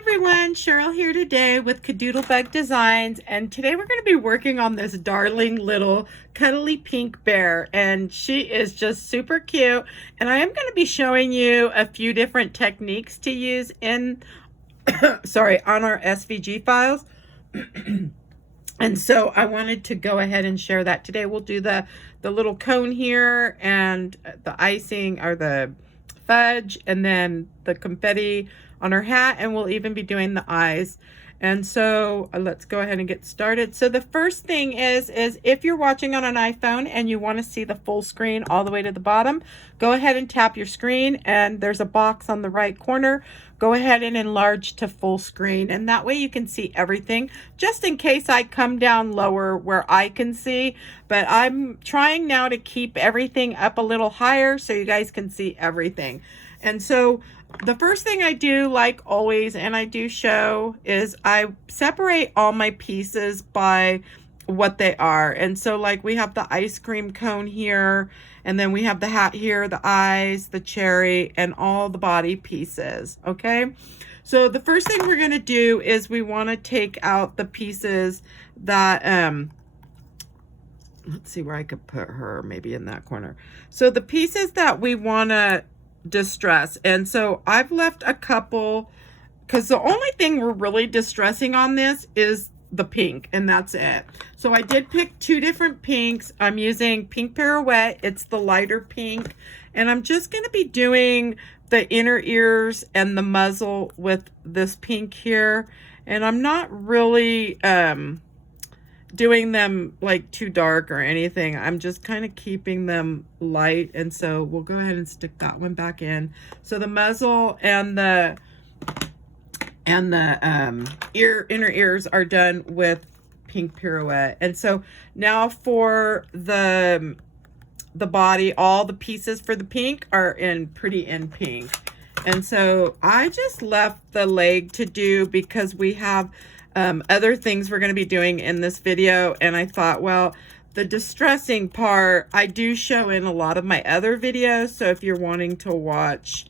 everyone, Cheryl here today with Kadoodlebug Designs, and today we're going to be working on this darling little Cuddly Pink Bear, and she is just super cute, and I am going to be showing you a few different techniques to use in, on our SVG files. And so I wanted to go ahead and share that today. We'll do the little cone here and the icing or the fudge and then the confetti on her hat, and we'll even be doing the eyes. And so let's go ahead and get started. So the first thing is if you're watching on an iPhone and you want to see the full screen all the way to the bottom, go ahead and tap your screen, and there's a box on the right corner. Go ahead and enlarge to full screen, and that way you can see everything, just in case I come down lower where I can see. But I'm trying now to keep everything up a little higher so you guys can see everything. And so the first thing I do, like always, and I do show, is I separate all my pieces by what they are. And so like we have the ice cream cone here, and then we have the hat here, the eyes, the cherry, and all the body pieces. Okay, so the first thing we're going to do is we want to take out the pieces that let's see where I could put her, maybe in that corner. So the pieces that we want to distress, and so I've left a couple, because the only thing we're really distressing on this is the pink, and that's it. So I did pick two different pinks. I'm using pink pirouette, it's the lighter pink, and I'm just going to be doing the inner ears and the muzzle with this pink here, and I'm not really doing them like too dark or anything. I'm just kind of keeping them light, and so we'll go ahead and stick that one back in. So the muzzle and the inner ears are done with pink pirouette. And so now for the body, all the pieces for the pink are in pink. And so I just left the leg to do, because we have other things we're going to be doing in this video, and I thought, well, the distressing part I do show in a lot of my other videos, so if you're wanting to watch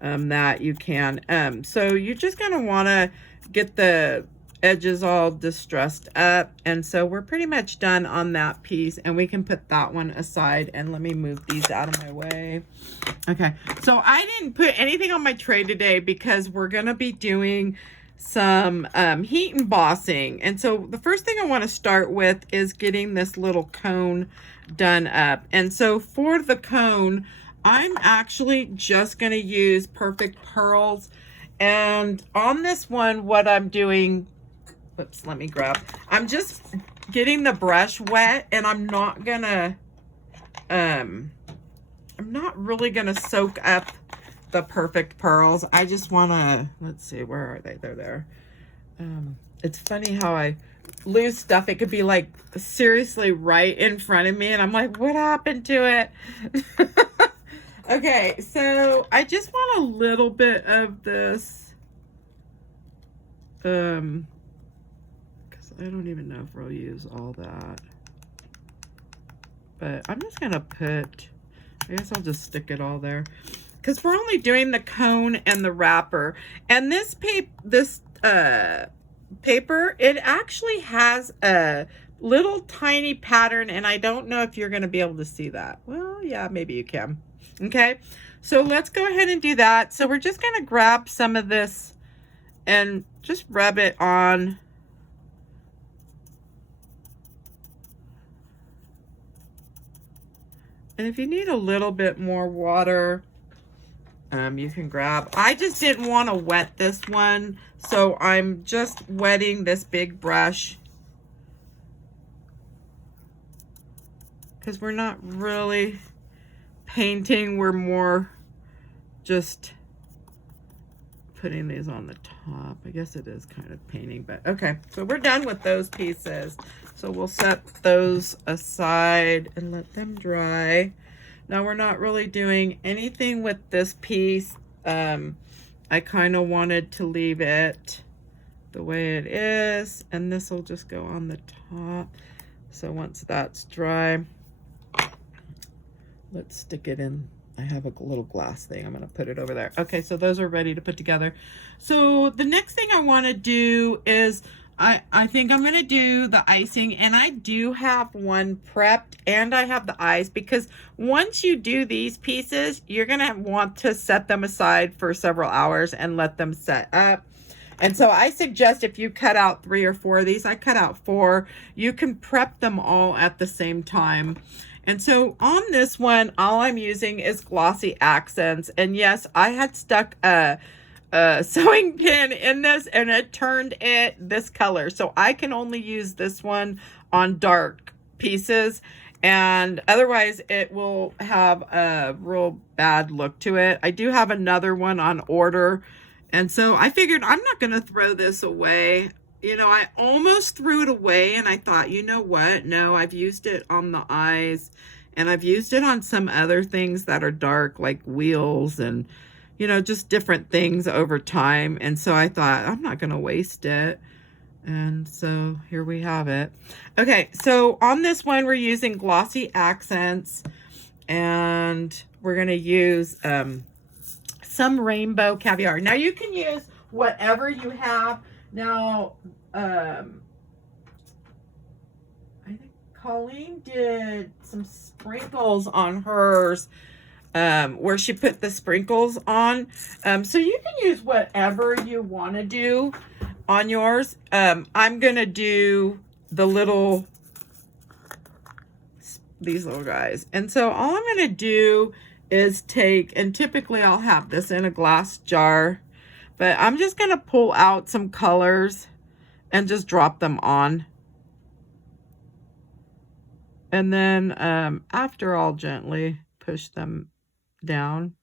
that, you can. So you're just going to want to get the edges all distressed up, and so we're pretty much done on that piece, and we can put that one aside. And let me move these out of my way. Okay, so I didn't put anything on my tray today because we're going to be doing some heat embossing. And so the first thing I want to start with is getting this little cone done up. And so for the cone, I'm actually just going to use Perfect Pearls. And on this one, what I'm doing, oops, let me grab, I'm just getting the brush wet, and I'm not gonna I'm not really gonna soak up the Perfect Pearls. I just want to, let's see, where are they? They're there. It's funny how I lose stuff. It could be like seriously right in front of me, and I'm like, what happened to it? Okay, so I just want a little bit of this, because I don't even know if we'll use all that, but I'm just gonna put, I guess I'll just stick it all there, because we're only doing the cone and the wrapper. And this paper, it actually has a little tiny pattern, and I don't know if you're going to be able to see that. Well, yeah, maybe you can. Okay, so let's go ahead and do that. So we're just going to grab some of this and just rub it on. And if you need a little bit more water, you can grab. I just didn't want to wet this one, so I'm just wetting this big brush, because we're not really painting, we're more just putting these on the top. I guess it is kind of painting, but okay, so we're done with those pieces, so we'll set those aside and let them dry. Now we're not really doing anything with this piece. I kind of wanted to leave it the way it is, and this will just go on the top. So once that's dry, let's stick it in I have a little glass thing. I'm going to put it over there. Okay, so those are ready to put together. So the next thing I want to do is I think I'm going to do the icing, and I do have one prepped, and I have the eyes, because once you do these pieces, you're going to want to set them aside for several hours and let them set up. And so I suggest if you cut out 3 or 4 of these, I cut out 4, you can prep them all at the same time. And so on this one, all I'm using is Glossy Accents. And yes, I had stuck a sewing pin in this, and it turned it this color. So I can only use this one on dark pieces, and otherwise it will have a real bad look to it. I do have another one on order, and so I figured I'm not going to throw this away. You know, I almost threw it away, and I thought, you know what? No, I've used it on the eyes, and I've used it on some other things that are dark, like wheels and, you know, just different things over time. And so I thought, I'm not going to waste it. And so here we have it. Okay, so on this one, we're using Glossy Accents, and we're going to use some rainbow caviar. Now, you can use whatever you have. Now, I think Colleen did some sprinkles on hers, where she put the sprinkles on. So you can use whatever you want to do on yours. I'm going to do the these little guys. And so all I'm going to do is take, and typically I'll have this in a glass jar, but I'm just going to pull out some colors and just drop them on. And then after, I'll gently push them down.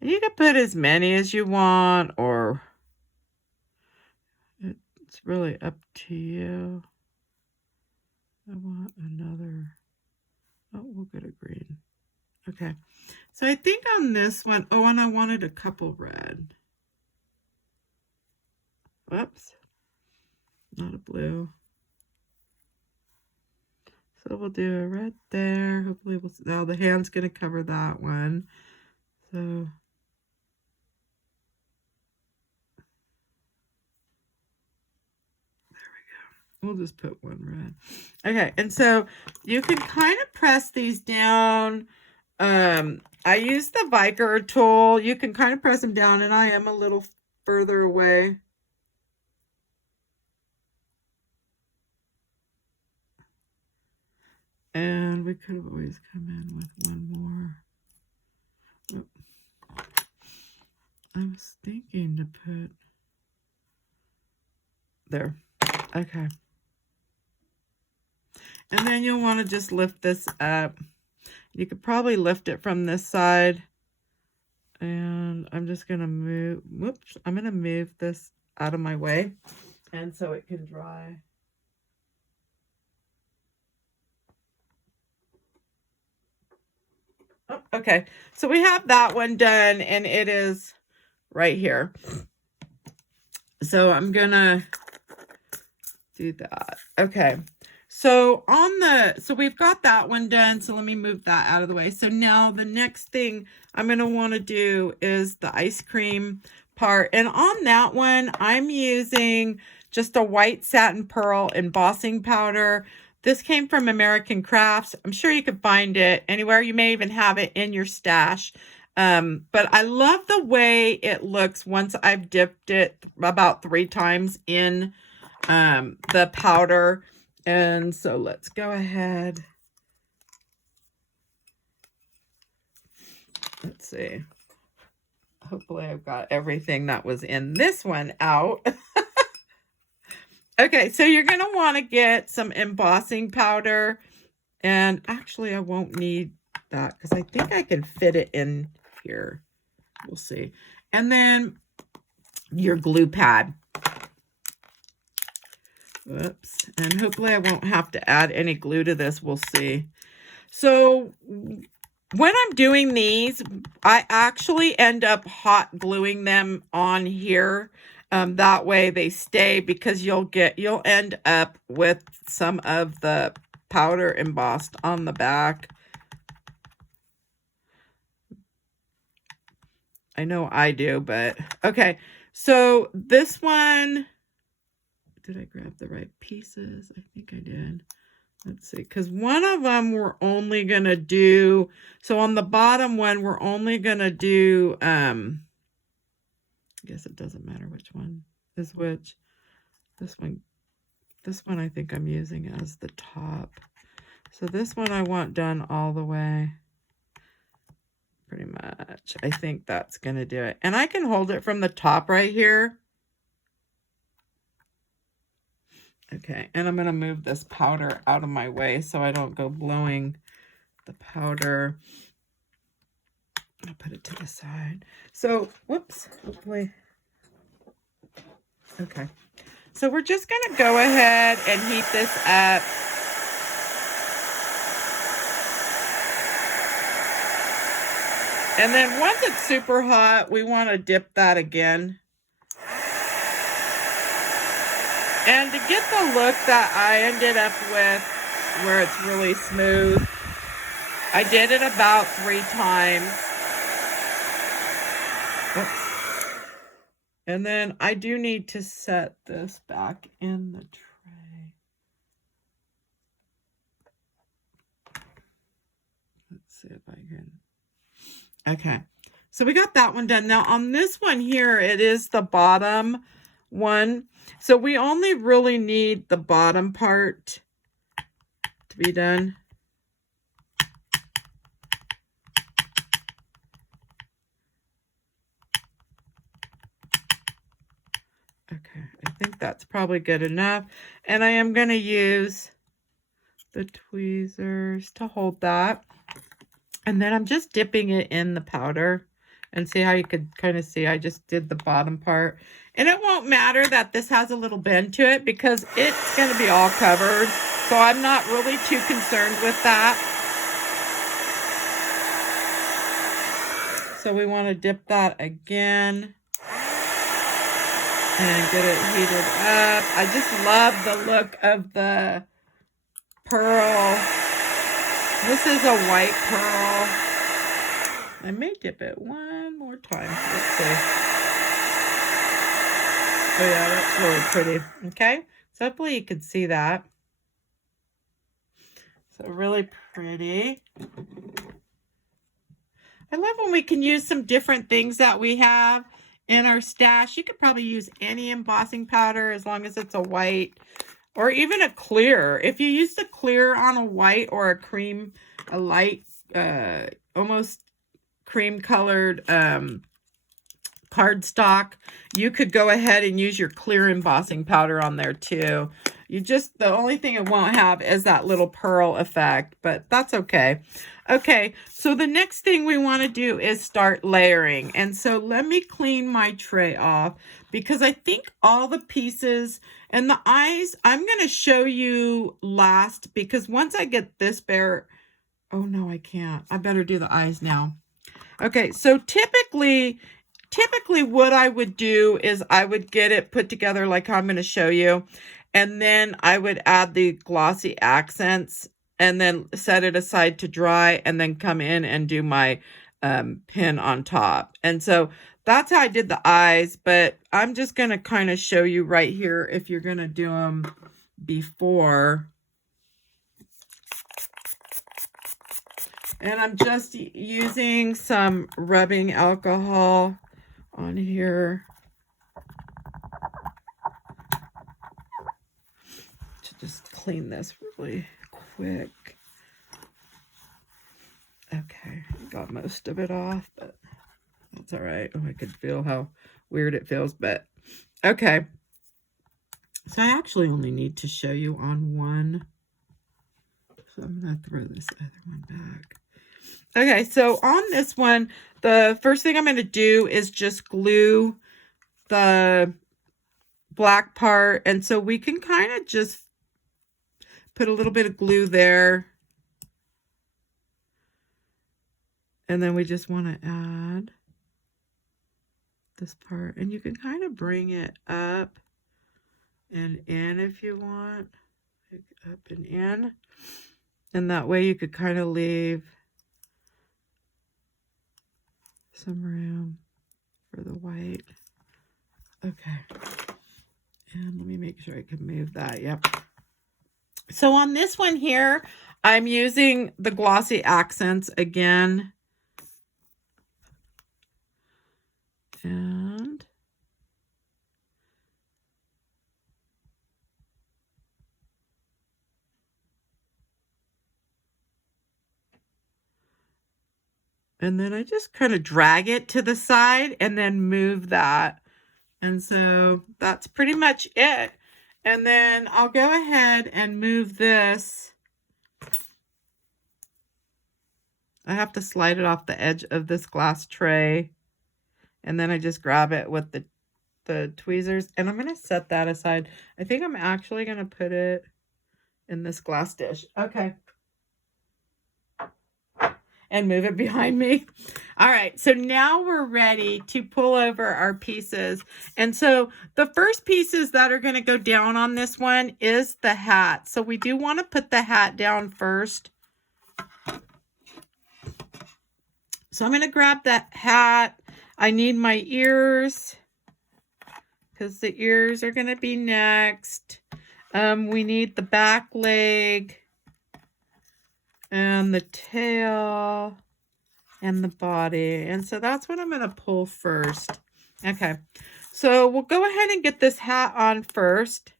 And you can put as many as you want, or it's really up to you. I want another. Oh, we'll get a green. Okay. So I think on this one, oh, and I wanted a couple red. Whoops. Not a blue. So we'll do a red there. Hopefully we'll, now the hand's going to cover that one. So there we go. We'll just put one red. Okay, and so you can kind of press these down. I use the Viker tool. You can kind of press them down, and I am a little further away. And we could have always come in with one more. Oh. I was thinking to put there. Okay. And then you'll want to just lift this up. You could probably lift it from this side. And I'm just going to move, whoops, I'm going to move this out of my way. And so it can dry. Oh, okay, so we have that one done, and it is right here. So I'm gonna do that. Okay, so so we've got that one done. So let me move that out of the way. So now the next thing I'm gonna want to do is the ice cream part, and on that one I'm using just a white satin pearl embossing powder. This came from American Crafts. I'm sure you could find it anywhere. You may even have it in your stash. But I love the way it looks once I've dipped it about 3 times in the powder. And so let's go ahead. Let's see. Hopefully I've got everything that was in this one out. Okay, so you're going to want to get some embossing powder. And actually, I won't need that because I think I can fit it in here. We'll see. And then your glue pad. Whoops. And hopefully I won't have to add any glue to this. We'll see. So when I'm doing these, I actually end up hot gluing them on here. That way they stay, because you'll end up with some of the powder embossed on the back. I know I do, but okay. So this one, did I grab the right pieces? I think I did. Let's see, because one of them we're only going to do, so on the bottom one, we're only going to do, I guess it doesn't matter which one is which. This one I think I'm using as the top. So this one I want done all the way. Pretty much. I think that's going to do it. And I can hold it from the top right here. Okay, and I'm going to move this powder out of my way so I don't go blowing the powder. I'll put it to the side. So, whoops, hopefully. Okay. So we're just going to go ahead and heat this up. And then once it's super hot, we want to dip that again. And to get the look that I ended up with, where it's really smooth, I did it about 3 times. Oops. And then I do need to set this back in the tray. Let's see if I can. Okay, so we got that one done. Now on this one here, it is the bottom one. So we only really need the bottom part to be done. Okay, I think that's probably good enough. And I am going to use the tweezers to hold that. And then I'm just dipping it in the powder, and see how you could kind of see I just did the bottom part. And it won't matter that this has a little bend to it, because it's going to be all covered. So I'm not really too concerned with that. So we want to dip that again and get it heated up. I just love the look of the pearl. This is a white pearl. I may dip it one more time. Let's see. Oh yeah, that's really pretty. Okay, so hopefully you can see that. So really pretty. I love when we can use some different things that we have in our stash. You could probably use any embossing powder as long as it's a white. Or even a clear. If you use the clear on a white or a cream, a light, almost cream colored cardstock, you could go ahead and use your clear embossing powder on there too. The only thing it won't have is that little pearl effect, but that's okay. Okay, so the next thing we want to do is start layering. And so let me clean my tray off, because I think all the pieces and the eyes, I'm going to show you last, because once I get this bear, oh no, I can't. I better do the eyes now. Okay, so typically what I would do is I would get it put together like I'm going to show you. And then I would add the Glossy Accents and then set it aside to dry, and then come in and do my pin on top. And so that's how I did the eyes, but I'm just going to kind of show you right here if you're going to do them before. And I'm just using some rubbing alcohol on here to just clean this really quick. Okay, got most of it off, but that's all right. Oh, I could feel how weird it feels, but okay. So I actually only need to show you on one. So I'm going to throw this other one back. Okay, so on this one, the first thing I'm going to do is just glue the black part. And so we can kind of just put a little bit of glue there. And then we just want to add this part, and you can kind of bring it up and in if you want, like up and in, and that way you could kind of leave some room for the white. Okay, and let me make sure I can move that. Yep. So on this one here, I'm using the Glossy Accents again. And then I just kind of drag it to the side and then move that. And so that's pretty much it. And then I'll go ahead and move this. I have to slide it off the edge of this glass tray. And then I just grab it with the tweezers. And I'm going to set that aside. I think I'm actually going to put it in this glass dish. Okay. And move it behind me. All right, so now we're ready to pull over our pieces. And so the first pieces that are going to go down on this one is the hat. So we do want to put the hat down first. So I'm going to grab that hat. I need my ears because the ears are going to be next. We need the back leg and the tail and the body. And so that's what I'm going to pull first. Okay, so we'll go ahead and get this hat on first.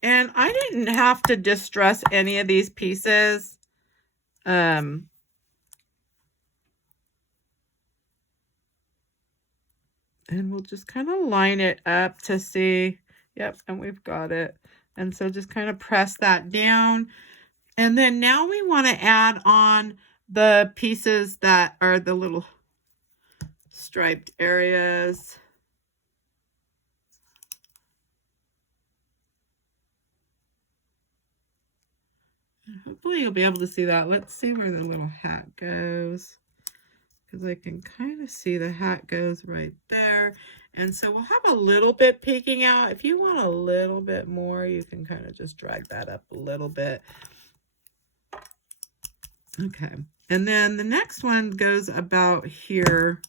And I didn't have to distress any of these pieces. And we'll just kind of line it up to see. Yep, and we've got it. And so just kind of press that down. And then now we want to add on the pieces that are the little striped areas. And hopefully you'll be able to see that. Let's see where the little hat goes, because I can kind of see the hat goes right there. And so we'll have a little bit peeking out. If you want a little bit more, you can kind of just drag that up a little bit. Okay, and then the next one goes about here.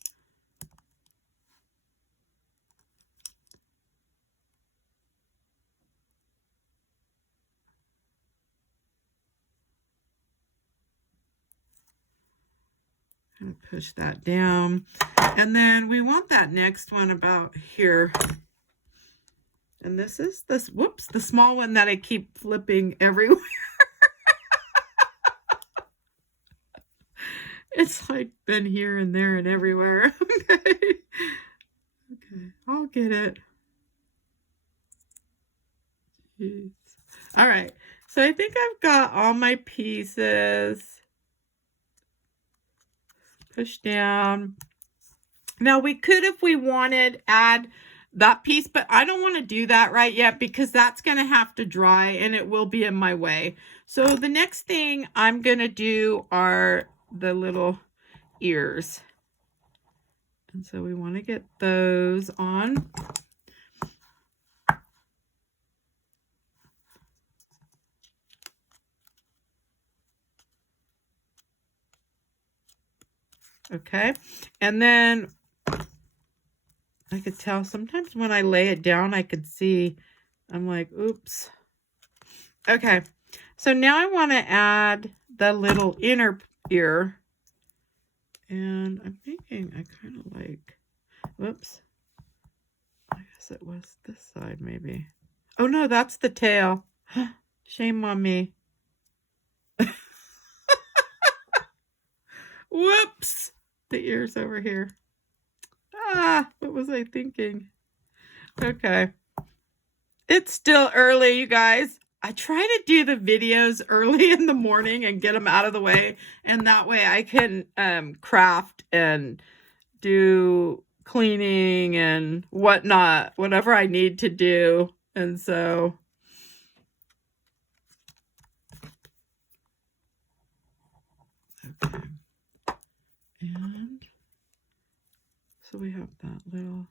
Kind of push that down. And then we want that next one about here. And this is this, whoops, the small one that I keep flipping everywhere. It's like been here and there and everywhere. Okay. Okay, I'll get it. Jeez. All right, so I think I've got all my pieces. Push down. Now we could, if we wanted, add that piece, but I don't want to do that right yet because that's going to have to dry and it will be in my way. So the next thing I'm going to do are the little ears. And so we want to get those on. Okay, and then I could tell sometimes when I lay it down, I could see, I'm like, oops. Okay, so now I want to add the little inner ear. And I'm thinking I kind of like, whoops. I guess it was this side maybe. Oh no, that's the tail. Shame on me. Whoops. The ear's over here. Ah, what was I thinking? Okay. It's still early, you guys. I try to do the videos early in the morning and get them out of the way. And that way I can craft and do cleaning and whatnot, whatever I need to do. And so... Okay. And so we have that little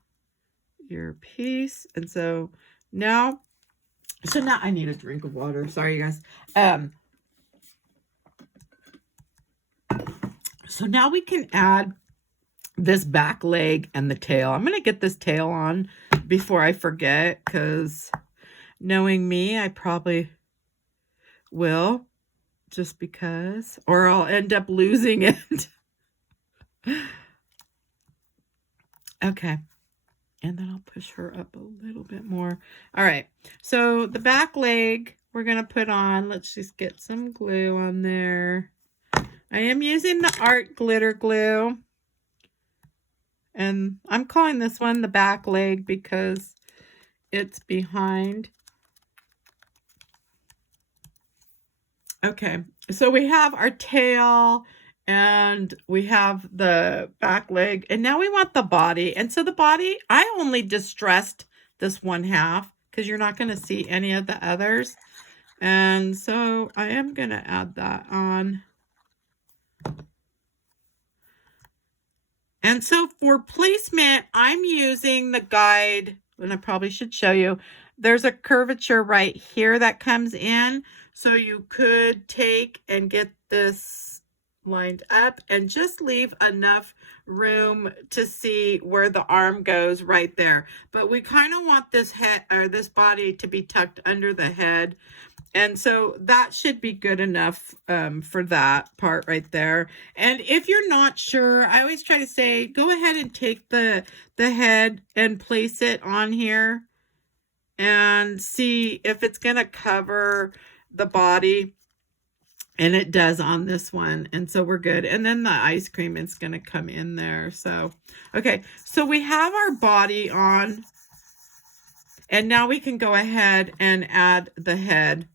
ear piece. And so now I need a drink of water. Sorry, you guys. So now we can add this back leg and the tail. I'm going to get this tail on before I forget, because knowing me, I probably will, just because, or I'll end up losing it. Okay. And then I'll push her up a little bit more. All right. So the back leg we're going to put on. Let's just get some glue on there. I am using the art glitter glue. And I'm calling this one the back leg because it's behind. Okay. So we have our tail. And we have the back leg, and now we want the body. And so the body, I only distressed this one half because you're not going to see any of the others. And so I am going to add that on. And so for placement, I'm using the guide, and I probably should show you. There's a curvature right here that comes in. So you could take and get this lined up and just leave enough room to see where the arm goes right there. But we kind of want this head or this body to be tucked under the head. And so that should be good enough for that part right there. And if you're not sure, I always try to say, go ahead and take the head and place it on here and see if it's going to cover the body. And it does on this one. And so we're good. And then the ice cream is going to come in there. So, okay. So we have our body on. And now we can go ahead and add the head.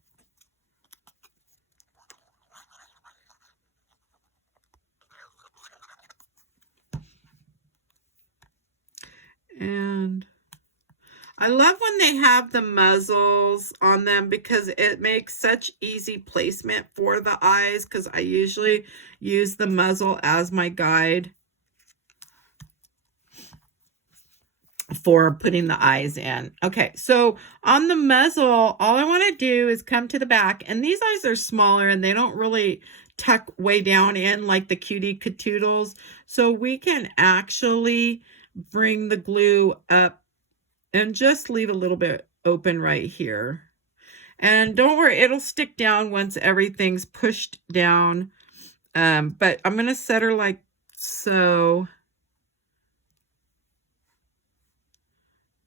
And I love when they have the muzzles on them because it makes such easy placement for the eyes, because I usually use the muzzle as my guide for putting the eyes in. Okay, so on the muzzle, all I want to do is come to the back, and these eyes are smaller and they don't really tuck way down in like the cutie KaDoodles. So we can actually bring the glue up and just leave a little bit open right here. And don't worry, it'll stick down once everything's pushed down. But I'm going to set her like so.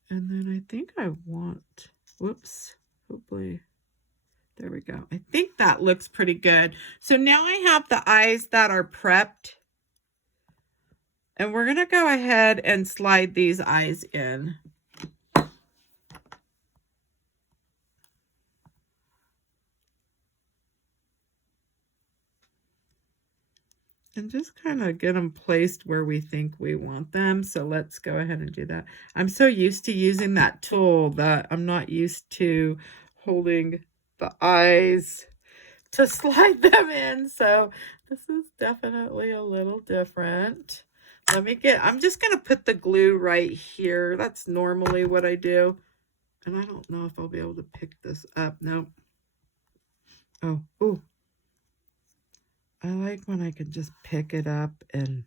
And then I think I want, whoops, hopefully, there we go. I think that looks pretty good. So now I have the eyes that are prepped. And we're going to go ahead and slide these eyes in. And just kind of get them placed where we think we want them. So let's go ahead and do that. I'm so used to using that tool that I'm not used to holding the eyes to slide them in. So this is definitely a little different. I'm just going to put the glue right here. That's normally what I do. And I don't know if I'll be able to pick this up. Nope. Oh, ooh. I like when I can just pick it up and...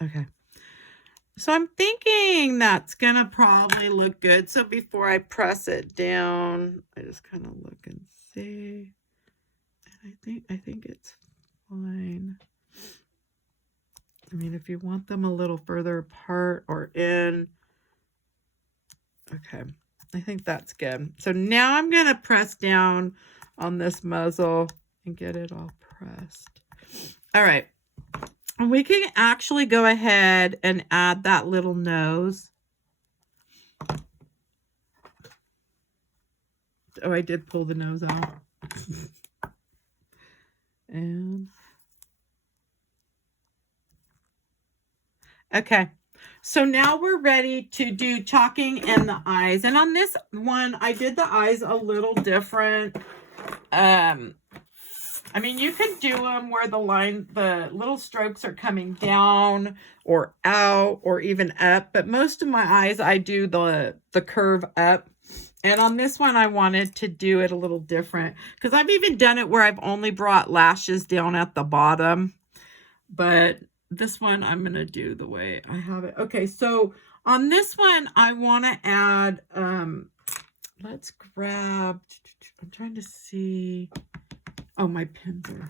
Okay. So I'm thinking that's going to probably look good. So before I press it down, I just kind of look and see. And I think it's fine. I mean, if you want them a little further apart or in. Okay. I think that's good. So now I'm going to press down on this muzzle and get it all pressed. All right. And we can actually go ahead and add that little nose. Oh, I did pull the nose out. And okay. So now we're ready to do chalking and the eyes. And on this one, I did the eyes a little different. I mean, you could do them where the little strokes are coming down or out or even up. But most of my eyes, I do the curve up. And on this one, I wanted to do it a little different. Because I've even done it where I've only brought lashes down at the bottom. But this one, I'm going to do the way I have it. Okay, so on this one, I want to add, let's grab, I'm trying to see. Oh, my pins are,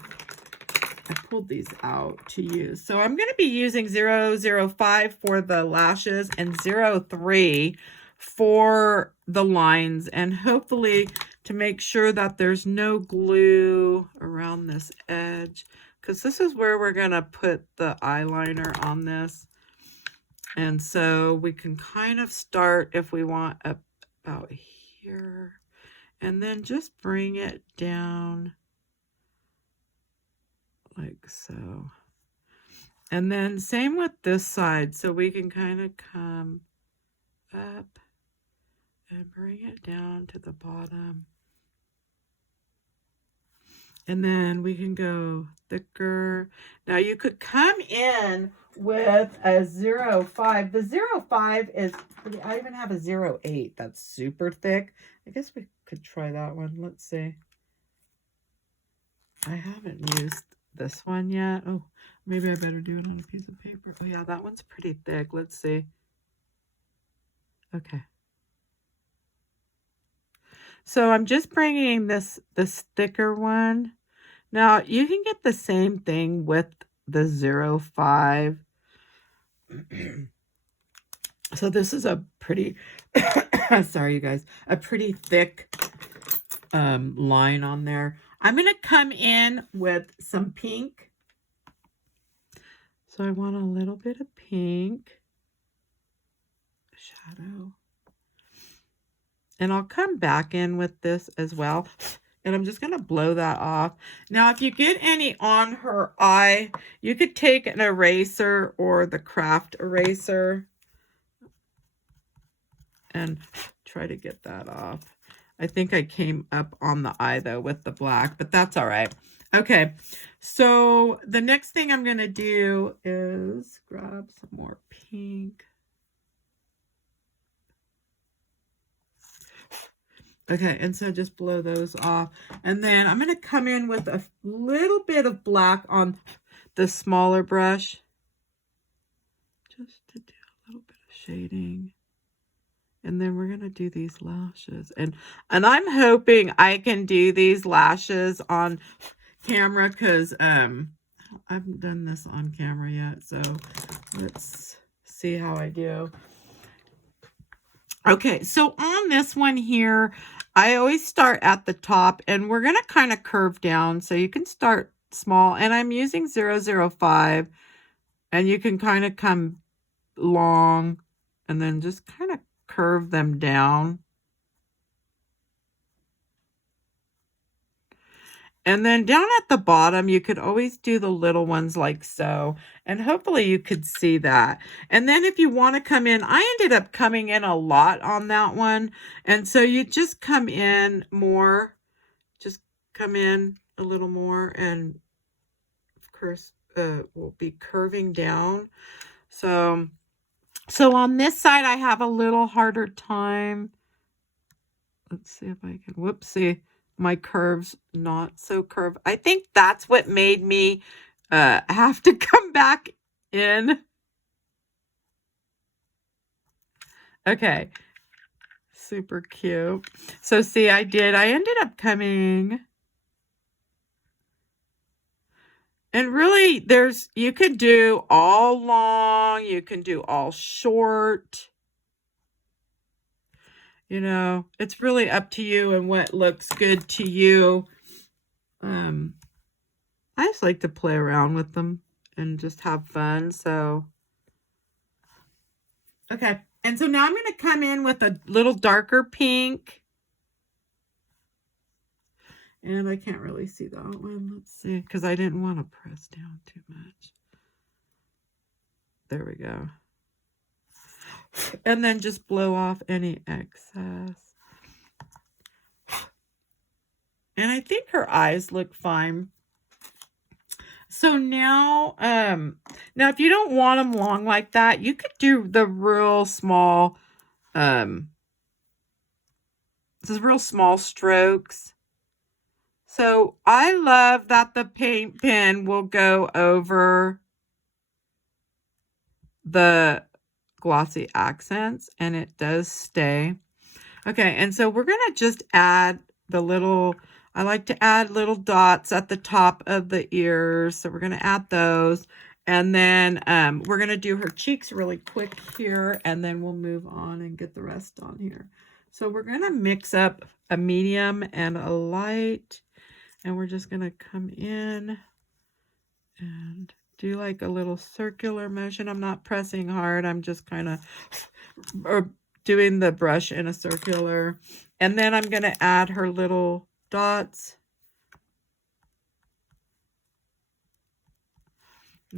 I pulled these out to use. So I'm going to be using 005 for the lashes and 03 for the lines. And hopefully to make sure that there's no glue around this edge. Because this is where we're going to put the eyeliner on this. And so we can kind of start if we want about here. And then just bring it down. Like so. And then same with this side. So we can kind of come up and bring it down to the bottom. And then we can go thicker. Now you could come in with a 05. The 05 is pretty, I even have a 08 that's super thick. I guess we could try that one. Let's see. I haven't used this one yet. Oh, maybe I better do it on a piece of paper. Oh yeah, that one's pretty thick. Let's see. Okay. So I'm just bringing this thicker one. Now you can get the same thing with the 05. So this is a pretty, sorry you guys, a pretty thick line on there. I'm going to come in with some pink. So I want a little bit of pink shadow. And I'll come back in with this as well. And I'm just going to blow that off. Now, if you get any on her eye, you could take an eraser or the craft eraser and try to get that off. I think I came up on the eye, though, with the black, but that's all right. Okay, so the next thing I'm going to do is grab some more pink. Okay, and so just blow those off. And then I'm going to come in with a little bit of black on the smaller brush. Just to do a little bit of shading. And then we're going to do these lashes. And I'm hoping I can do these lashes on camera because I haven't done this on camera yet. So let's see how I do. Okay, so on this one here, I always start at the top. And we're going to kind of curve down. So you can start small. And I'm using 005. And you can kind of come long. And then just kind of curve them down. And then down at the bottom, you could always do the little ones like so. And hopefully you could see that. And then if you want to come in, I ended up coming in a lot on that one. And so you just come in more. Just come in a little more. And of course, we'll be curving down. So on this side, I have a little harder time. Let's see if I can, whoopsie, my curve's not so curved. I think that's what made me have to come back in. Okay, super cute. So see, I ended up coming. And really, you can do all long, you can do all short. You know, it's really up to you and what looks good to you. I just like to play around with them and just have fun. So, okay. And so now I'm going to come in with a little darker pink. And I can't really see that one. Let's see, because I didn't want to press down too much. There we go. And then just blow off any excess. And I think her eyes look fine. So now, now if you don't want them long like that, you could do the real small, this is real small strokes. So I love that the paint pen will go over the Glossy Accents, and it does stay. Okay, and so we're going to just add the little, I like to add little dots at the top of the ears. So we're going to add those. And then we're going to do her cheeks really quick here, and then we'll move on and get the rest on here. So we're going to mix up a medium and a light. And we're just going to come in and do like a little circular motion. I'm not pressing hard. I'm just kind of doing the brush in a circular. And then I'm going to add her little dots.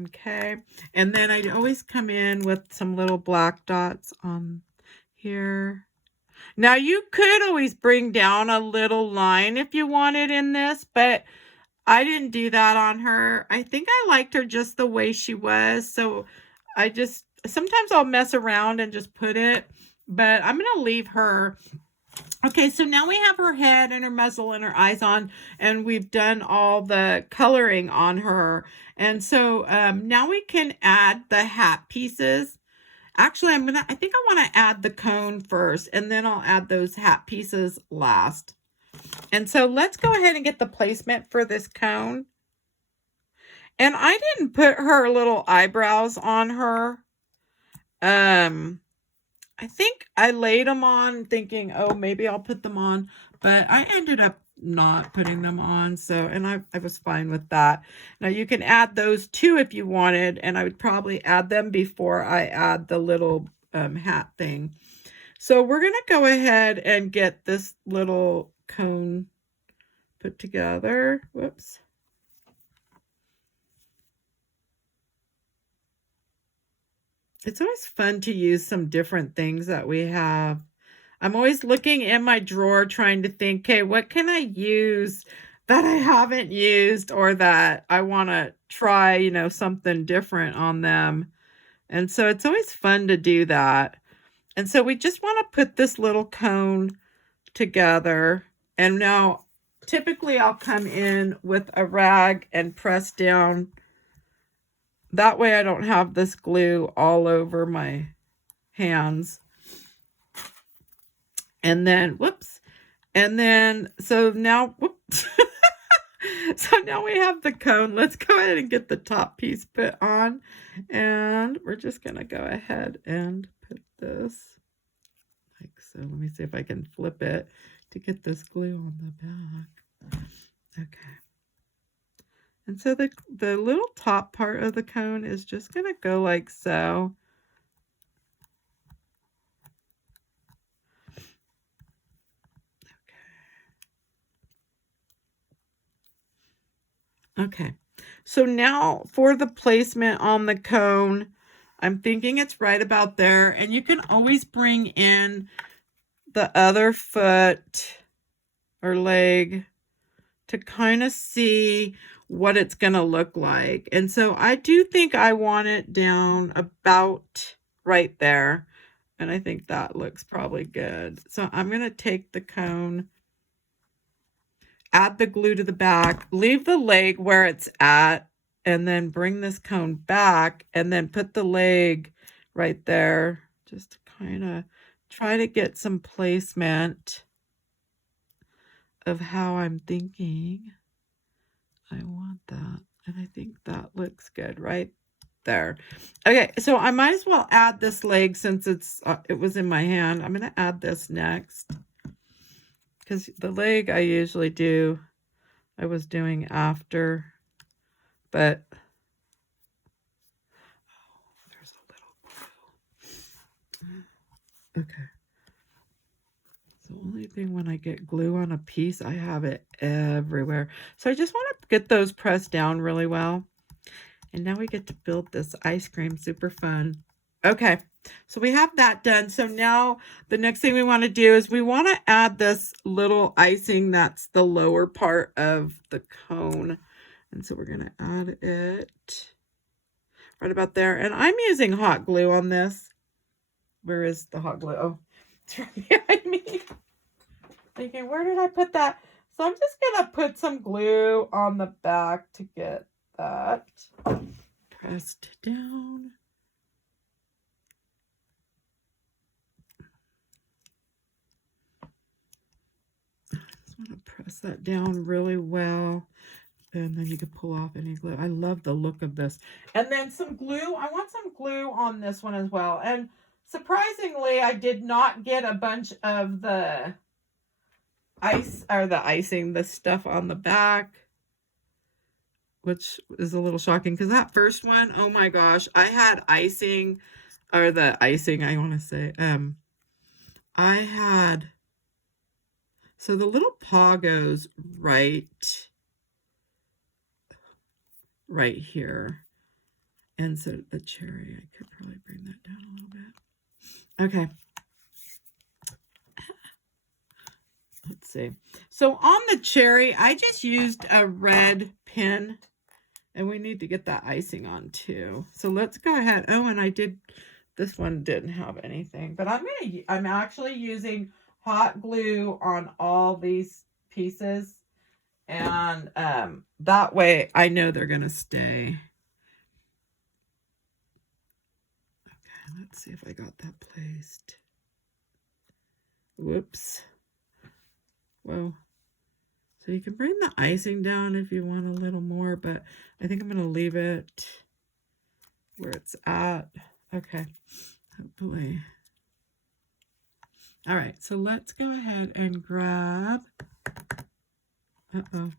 Okay. And then I always come in with some little black dots on here. Now you could always bring down a little line if you wanted in this, but I didn't do that on her. I think I liked her just the way she was. So I just, sometimes I'll mess around and just put it, but I'm going to leave her. Okay, so now we have her head and her muzzle and her eyes on, and we've done all the coloring on her. And so now we can add the hat pieces. Actually, I think I want to add the cone first, and then I'll add those hat pieces last. And so let's go ahead and get the placement for this cone. And I didn't put her little eyebrows on her. I think I laid them on thinking, oh, maybe I'll put them on, but I ended up not putting them on. So, and I was fine with that. Now you can add those too if you wanted, and I would probably add them before I add the little hat thing. So we're going to go ahead and get this little cone put together. Whoops. It's always fun to use some different things that we have. I'm always looking in my drawer trying to think, okay, what can I use that I haven't used or that I want to try, you know, something different on them. And so it's always fun to do that. And so we just want to put this little cone together. And now typically I'll come in with a rag and press down. That way I don't have this glue all over my hands. And then, whoops. And then, so now, whoops. So now we have the cone. Let's go ahead and get the top piece put on. And we're just going to go ahead and put this like so. Let me see if I can flip it to get this glue on the back. Okay. And so the little top part of the cone is just going to go like so. Okay, so now for the placement on the cone, I'm thinking it's right about there. And you can always bring in the other foot or leg to kind of see what it's going to look like. And so I do think I want it down about right there. And I think that looks probably good. So I'm going to take the cone, add the glue to the back, leave the leg where it's at, and then bring this cone back and then put the leg right there. Just to kind of try to get some placement of how I'm thinking I want that. And I think that looks good right there. Okay, so I might as well add this leg since it was in my hand. I'm going to add this next. Because the leg I usually do, I was doing after, but oh, there's a little glue. Okay. So only thing when I get glue on a piece, I have it everywhere. So I just want to get those pressed down really well. And now we get to build this ice cream. Super fun. Okay. So we have that done. So now the next thing we want to do is we want to add this little icing that's the lower part of the cone. And so we're going to add it right about there. And I'm using hot glue on this. Where is the hot glue? Oh, it's right behind me. Thinking, where did I put that? So I'm just going to put some glue on the back to get that pressed down. I just want to press that down really well. And then you can pull off any glue. I love the look of this. And then some glue. I want some glue on this one as well. And surprisingly, I did not get a bunch of the icing, the stuff on the back, which is a little shocking because that first one, oh my gosh, I had icing, or the icing, I want to say, I had, so the little paw goes right here. And so the cherry, I could probably bring that down a little bit. Okay. Let's see. So on the cherry, I just used a red pin, and we need to get that icing on too. So let's go ahead. Oh, and this one didn't have anything, but I'm actually using hot glue on all these pieces. And that way I know they're going to stay. Okay, let's see if I got that placed. Whoops. Whoa. So you can bring the icing down if you want a little more, but I think I'm going to leave it where it's at. Okay. Hopefully. All right. So let's go ahead and grab. Uh-oh.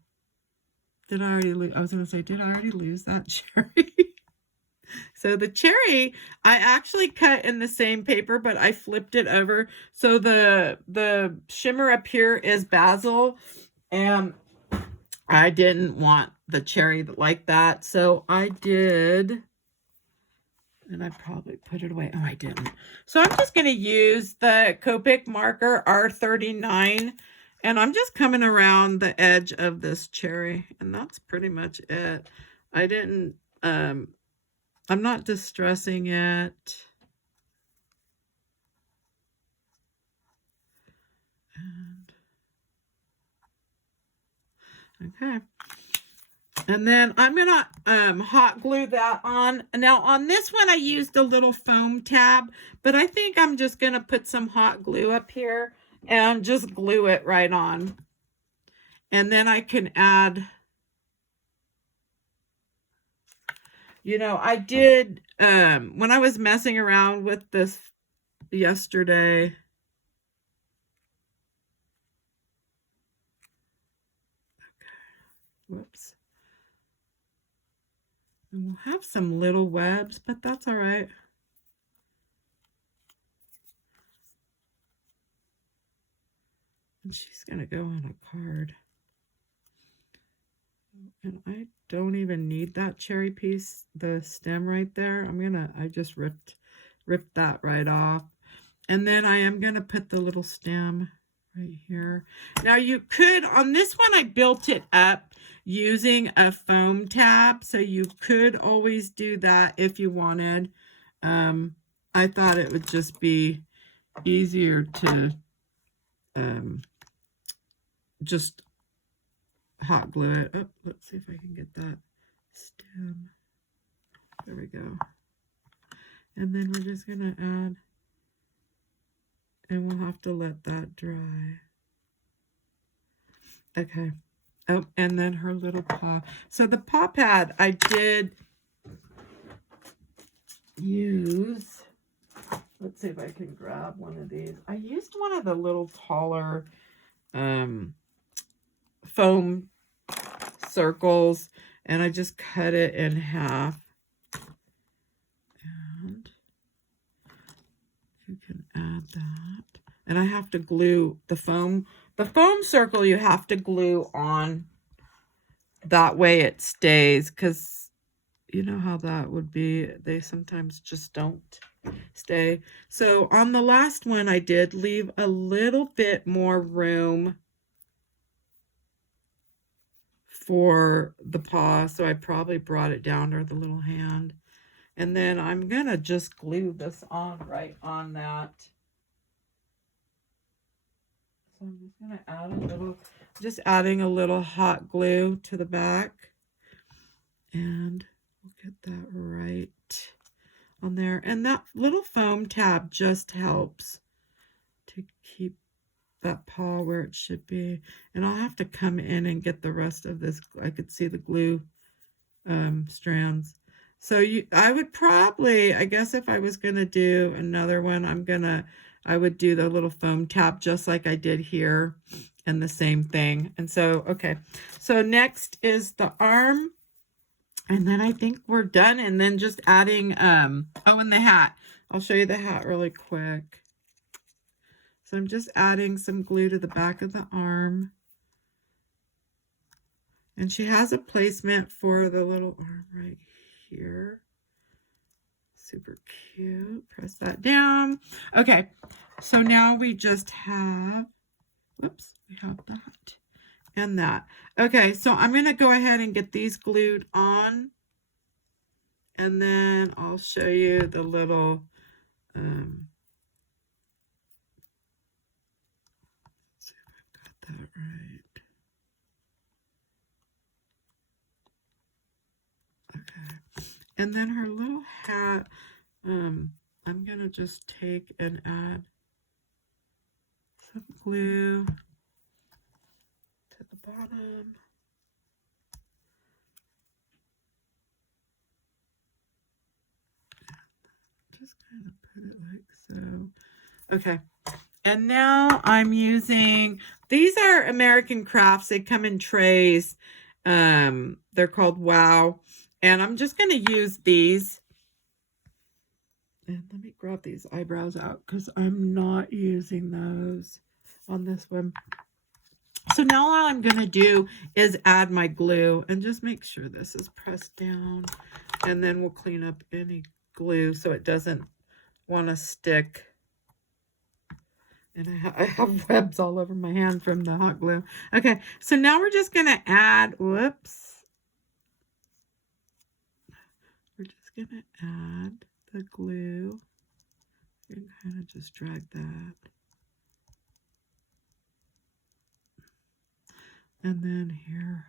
Did I already lose? I was going to say, did I already lose that cherry? So the cherry, I actually cut in the same paper, but I flipped it over. So the shimmer up here is basil, and I didn't want the cherry like that. So I did, and I probably put it away. Oh, I didn't. So I'm just going to use the Copic marker R39, and I'm just coming around the edge of this cherry, and that's pretty much it. I didn't, I'm not distressing it. Okay. And then I'm going to hot glue that on. Now on this one, I used a little foam tab, but I think I'm just going to put some hot glue up here and just glue it right on. And then I can add, you know, I did, when I was messing around with this yesterday, okay, whoops. And we'll have some little webs, but that's all right. And she's going to go on a card. And I don't even need that cherry piece, the stem right there. I just ripped that right off. And then I am going to put the little stem right here. Now you could, on this one, I built it up using a foam tab. So you could always do that if you wanted. I thought it would just be easier to just hot glue it. Oh, let's see if I can get that stem. There we go. And then we're just going to add, and we'll have to let that dry. Okay. Oh, and then her little paw. So the paw pad I did use, let's see if I can grab one of these. I used one of the little taller foam circles, and I just cut it in half. And you can add that. And I have to glue the foam. The foam circle you have to glue on. That way it stays, because you know how that would be. They sometimes just don't stay. So on the last one, I did leave a little bit more room for the paw, so I probably brought it down to the little hand. And then I'm going to just glue this on right on that. So I'm just going to add a little, just adding a little hot glue to the back. And we'll get that right on there. And that little foam tab just helps to keep that paw where it should be. And I'll have to come in and get the rest of this. I could see the glue strands. So I would probably, I guess if I was going to do another one, I would do the little foam tab just like I did here and the same thing. And so, okay. So next is the arm. And then I think we're done. And then just adding, oh, and the hat. I'll show you the hat really quick. So I'm just adding some glue to the back of the arm. And she has a placement for the little arm right here. Super cute. Press that down. Okay, so now we just have, whoops, we have that and that. Okay, so I'm going to go ahead and get these glued on. And then I'll show you the little, let's see if I've got that right. Okay, and then her little hat, I'm going to just take and add some glue to the bottom. Just kind of put it like so. Okay, and now I'm using, these are American Crafts. They come in trays. They're called Wow. And I'm just going to use these. And let me grab these eyebrows out because I'm not using those on this one. So now all I'm going to do is add my glue and just make sure this is pressed down. And then we'll clean up any glue so it doesn't want to stick. And I have webs all over my hand from the hot glue. Okay, so now we're just going to add, whoops. We're just going to add the glue. You can kind of just drag that. And then here,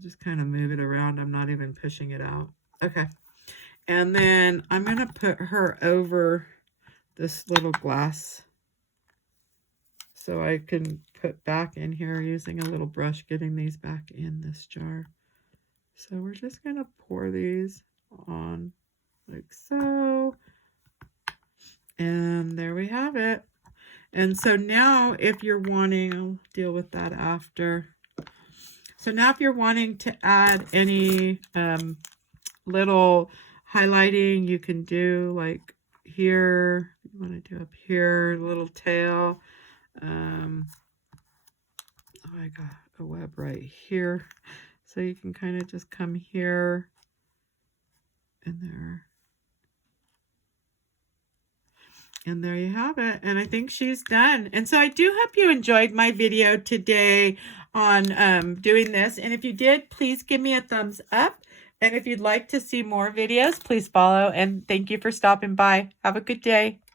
just kind of move it around. I'm not even pushing it out. Okay. And then I'm going to put her over this little glass so I can put back in here using a little brush, getting these back in this jar. So we're just going to pour these on like so. And there we have it. And so now if you're wanting, I'll deal with that after. So now if you're wanting to add any little highlighting, you can do like here. You want to do up here, little tail. Oh, I got a web right here. So you can kind of just come here and there. And there you have it. And I think she's done. And so I do hope you enjoyed my video today on doing this. And if you did, please give me a thumbs up. And if you'd like to see more videos, please follow. And thank you for stopping by. Have a good day.